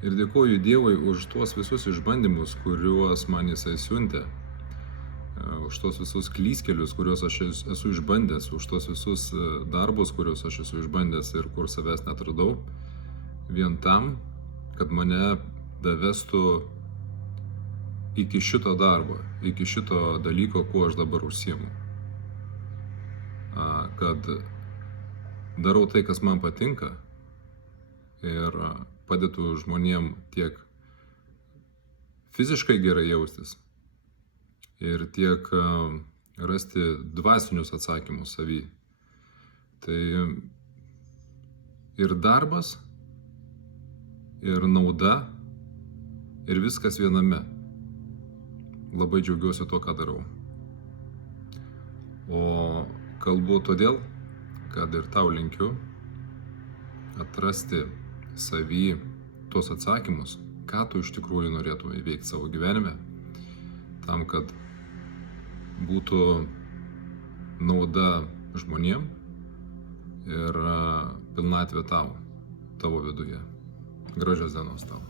Ir dėkoju Dievui už tuos visus išbandymus, kuriuos man Jisai siuntė, už tuos visus klystkelius, kuriuos aš esu išbandęs, už tuos visus darbus, kuriuos aš esu išbandęs ir kur savęs netradau, vien tam, kad mane davestų iki šito darbo, iki šito dalyko, kuo aš dabar užsiimu. Kad darau tai, kas man patinka ir padėtų žmonėm tiek fiziškai gerai jaustis ir tiek rasti dvasinius atsakymus savy. Tai ir darbas, ir nauda, ir viskas viename. Labai džiaugiuosi to, ką darau. O kalbu todėl, kad ir tau linkiu atrasti savy tuos atsakymus, ką tu iš tikrųjų norėtum įveikti savo gyvenime, tam, kad būtų nauda žmonėm ir pilnatvė tavo viduje. Gražios dienos tau.